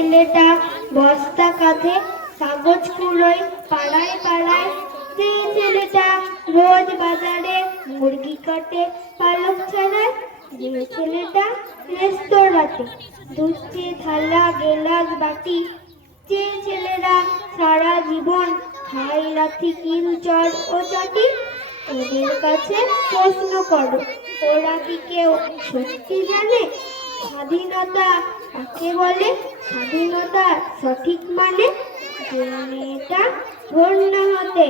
ছেলেটা বস্তা কাঁধে কাগজ কুড়োয় পাড়ায় পাড়ায়, যে ছেলেটা রোজ বাজারে মুরগি কাটে পালক ছাড়ায়, যে ছেলেটা রেস্তোরাঁতে ধুচ্ছে থালা গেলাস বাটি, যে ছেলেরা সারা জীবন খায় লাথি কিল চড় ও চাটি, ওদের কাছে প্রশ্ন করো, ওরা কি কেউ সত্যি জানে স্বাধীনতা কাকে বলে? স্বাধীনতার সঠিক মানে যে মেয়েটা ভোর না হতে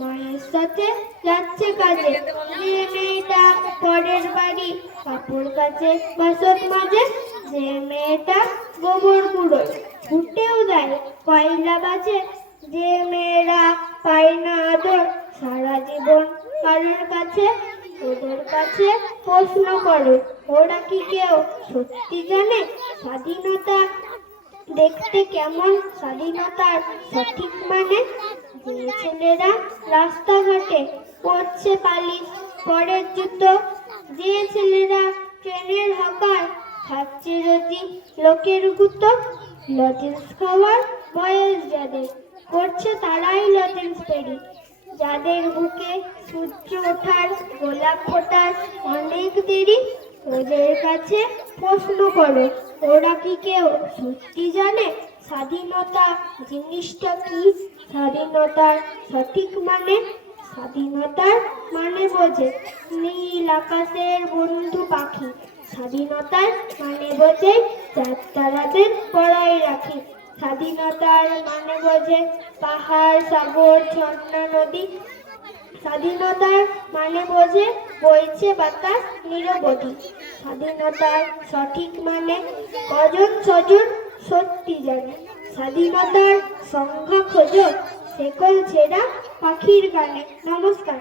মায়ের সাথে যাচ্ছে কাজে, যে মেয়েটা পরের বাড়ি কাপড় কাচে বাসন মাজে, যে মেয়েটা গোবর কুড়ো ফুটেও দেয় কয়লা বাজে, যে মেয়েরা পায় না আদর সারা জীবন কারোর কাছে, ওদের কাছে প্রশ্ন করো, ওরা কি কেউ সত্যি জানে স্বাধীনতা দেখতে কেমন? স্বাধীনতার সঠিক মানে যে ছেলেরা রাস্তাঘাটে পড়ছে পালিশ পরের জুতো, যে ছেলেরা ট্রেনের হকার খাচ্ছে রোজি লোকের গুতো, লজেন্স খাওয়ার বয়স যাদের করছে তারাই লজেন্স পেরি, যাদের বুকে সূর্য ওঠার গোলাপ ফোটার অনেক দেরি, ওদের কাছে প্রশ্ন করো, ওরা কি কেউ সত্যি জানে স্বাধীনতা জিনিসটা কি? স্বাধীনতার সঠিক মানে স্বাধীনতার মানে বোঝে নীল আকাশের বন্ধু পাখি, স্বাধীনতার মানে বোঝে যাত্রাদের পড়াই রাখি, স্বাধীনতার মানে বোঝে পাহাড় সাগর ঝর্ণা নদী, স্বাধীনতার মানে বোঝে বইছে বাতাস নিরবধি, স্বাধীনতার সঠিক মানে কজন সজন সত্যি জানে, স্বাধীনতার সংজ্ঞা খোঁজো শেকল ছেঁড়া পাখির গানে। নমস্কার।